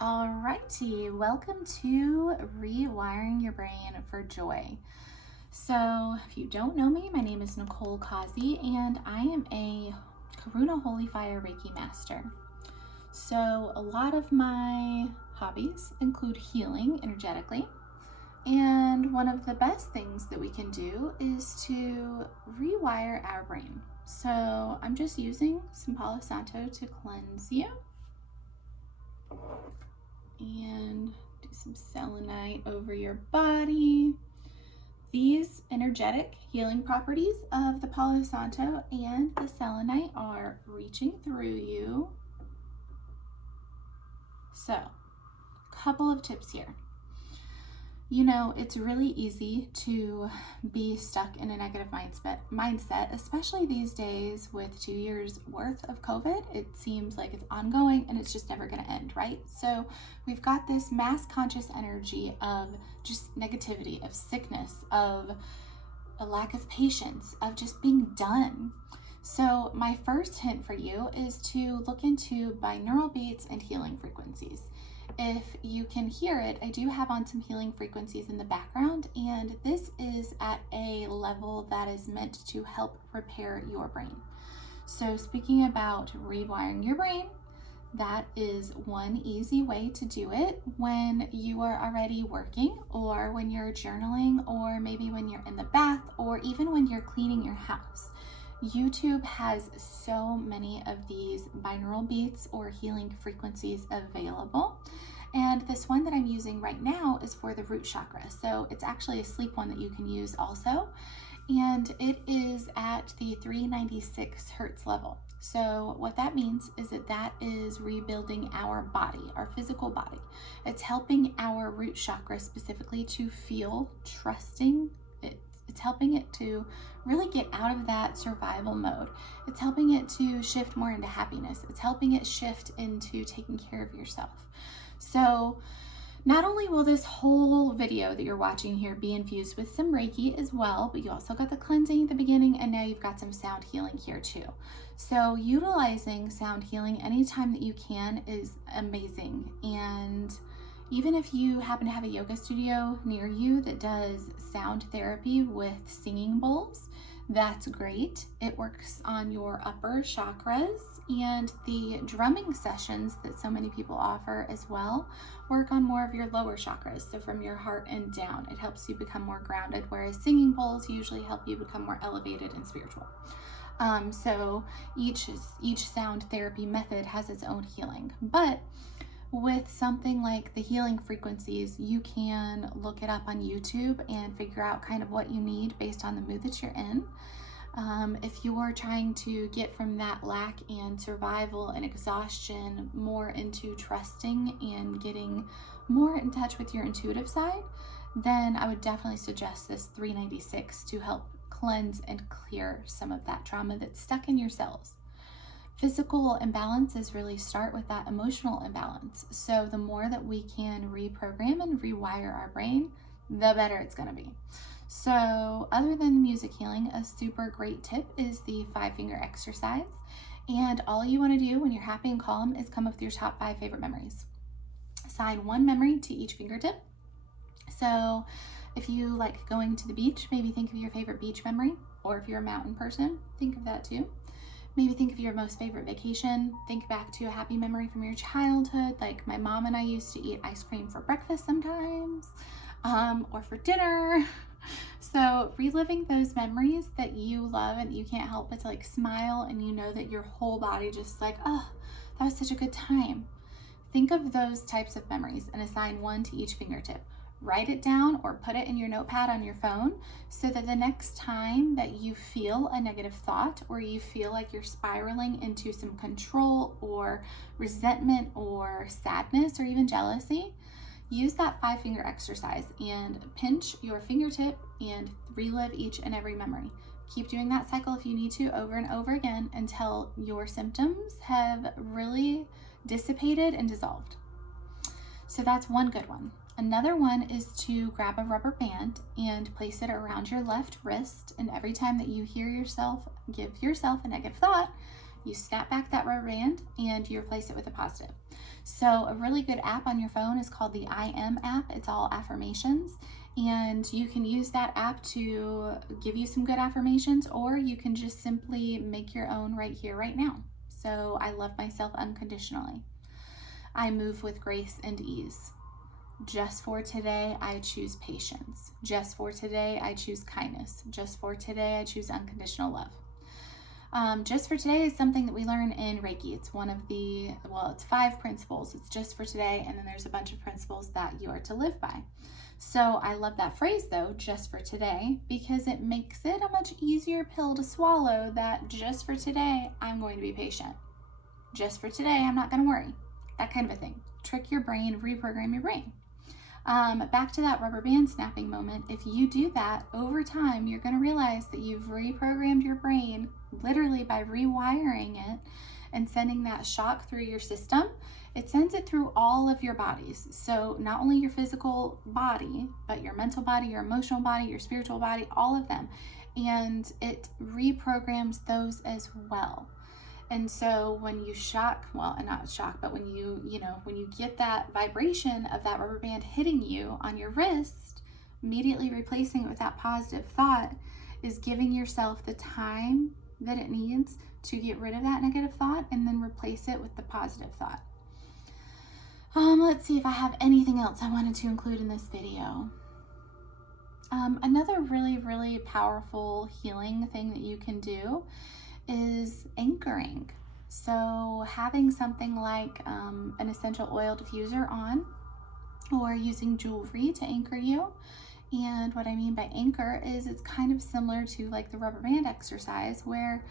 Alrighty, welcome to Rewiring Your Brain for Joy. So, if you don't know me, my name is Nichole Causey, and I am a Karuna Holy Fire Reiki Master. So, a lot of my hobbies include healing energetically, and one of the best things that we can do is to rewire our brain. So, I'm just using some Palo Santo to cleanse you. And do some selenite over your body. These energetic healing properties of the Palo Santo and the selenite are reaching through you. So, a couple of tips here. You know, it's really easy to be stuck in a negative mindset, especially these days with 2 years worth of COVID. It seems like it's ongoing and it's just never going to end, right? So we've got this mass conscious energy of just negativity, of sickness, of a lack of patience, of just being done. So my first hint for you is to look into binaural beats and healing frequencies. If you can hear it, I do have on some healing frequencies in the background, and this is at a level that is meant to help repair your brain. So speaking about rewiring your brain, that is one easy way to do it when you are already working, or when you're journaling, or maybe when you're in the bath, or even when you're cleaning your house. YouTube has so many of these binaural beats or healing frequencies available. And this one that I'm using right now is for the root chakra. So it's actually a sleep one that you can use also. And it is at the 396 hertz level. So what that means is that is rebuilding our body, our physical body. It's helping our root chakra specifically to feel trusting. It's helping it to really get out of that survival mode. It's helping it to shift more into happiness. It's helping it shift into taking care of yourself. So not only will this whole video that you're watching here be infused with some Reiki as well, but you also got the cleansing at the beginning, and now you've got some sound healing here too. So utilizing sound healing anytime that you can is amazing. And even if you happen to have a yoga studio near you that does sound therapy with singing bowls, that's great. It works on your upper chakras, and the drumming sessions that so many people offer as well work on more of your lower chakras. So from your heart and down, it helps you become more grounded, whereas singing bowls usually help you become more elevated and spiritual. So each sound therapy method has its own healing, but with something like the healing frequencies, you can look it up on YouTube and figure out kind of what you need based on the mood that you're in. If you're trying to get from that lack and survival and exhaustion more into trusting and getting more in touch with your intuitive side, then I would definitely suggest this 396 to help cleanse and clear some of that trauma that's stuck in your cells. Physical imbalances really start with that emotional imbalance. So the more that we can reprogram and rewire our brain, the better it's going to be. So other than music healing, a super great tip is the 5-finger exercise. And all you want to do when you're happy and calm is come up with your top 5 favorite memories. Assign one memory to each fingertip. So if you like going to the beach, maybe think of your favorite beach memory. Or if you're a mountain person, think of that too. Maybe think of your most favorite vacation. Think back to a happy memory from your childhood. Like my mom and I used to eat ice cream for breakfast sometimes, or for dinner. So reliving those memories that you love and you can't help but to like smile, and you know that your whole body just like, oh, that was such a good time. Think of those types of memories and assign one to each fingertip. Write it down or put it in your notepad on your phone so that the next time that you feel a negative thought, or you feel like you're spiraling into some control or resentment or sadness or even jealousy, use that 5-finger exercise and pinch your fingertip and relive each and every memory. Keep doing that cycle if you need to over and over again until your symptoms have really dissipated and dissolved. So that's one good one. Another one is to grab a rubber band and place it around your left wrist, and every time that you hear yourself give yourself a negative thought, you snap back that rubber band and you replace it with a positive. So a really good app on your phone is called the I Am app. It's all affirmations, and you can use that app to give you some good affirmations, or you can just simply make your own right here, right now. So I love myself unconditionally. I move with grace and ease. Just for today, I choose patience. Just for today, I choose kindness. Just for today, I choose unconditional love. Just for today is something that we learn in Reiki. It's one of the, well, it's 5 principles. It's just for today, and then there's a bunch of principles that you are to live by. So I love that phrase though, just for today, because it makes it a much easier pill to swallow that just for today, I'm going to be patient. Just for today, I'm not going to worry. That kind of a thing. Trick your brain, reprogram your brain. Back to that rubber band snapping moment, if you do that over time, you're going to realize that you've reprogrammed your brain literally by rewiring it and sending that shock through your system. It sends it through all of your bodies. So not only your physical body, but your mental body, your emotional body, your spiritual body, all of them. And it reprograms those as well. And so when you shock, well, not shock, but when you get that vibration of that rubber band hitting you on your wrist, immediately replacing it with that positive thought is giving yourself the time that it needs to get rid of that negative thought and then replace it with the positive thought. Let's see if I have anything else I wanted to include in this video. Another really, really powerful healing thing that you can do is anchoring. So having something like an essential oil diffuser on, or using jewelry to anchor you. And what I mean by anchor is it's kind of similar to like the rubber band exercise, where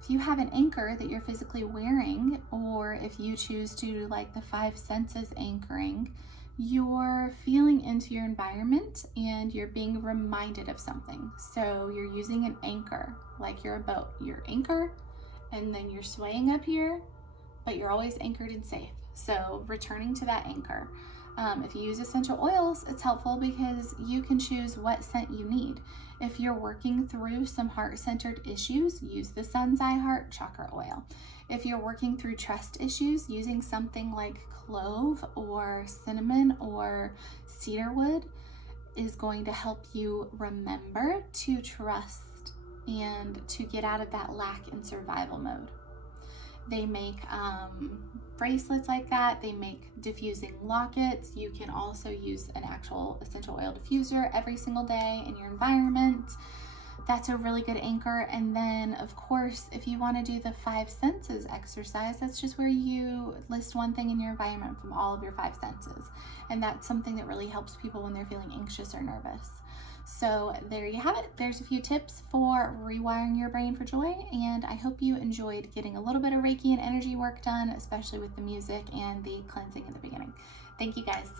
if you have an anchor that you're physically wearing, or if you choose to do like the 5 senses anchoring, you're feeling into your environment and you're being reminded of something. So you're using an anchor, like you're a boat. You're anchor, and then you're swaying up here, but you're always anchored and safe. So returning to that anchor. If you use essential oils, it's helpful because you can choose what scent you need. If you're working through some heart-centered issues, use the Sun's Eye Heart Chakra oil. If you're working through trust issues, using something like clove or cinnamon or cedarwood is going to help you remember to trust and to get out of that lack and survival mode. They make bracelets like that. They make diffusing lockets. You can also use an actual essential oil diffuser every single day in your environment. That's a really good anchor. And then, of course, if you want to do the 5 senses exercise, that's just where you list one thing in your environment from all of your 5 senses. And that's something that really helps people when they're feeling anxious or nervous. So there you have it. There's a few tips for rewiring your brain for joy, and I hope you enjoyed getting a little bit of Reiki and energy work done, especially with the music and the cleansing in the beginning. Thank you guys.